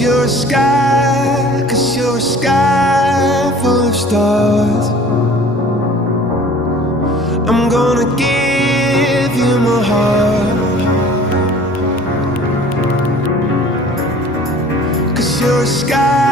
you're a sky, 'cause you're a sky full of stars. I'm gonna give you my heart, 'cause you're a sky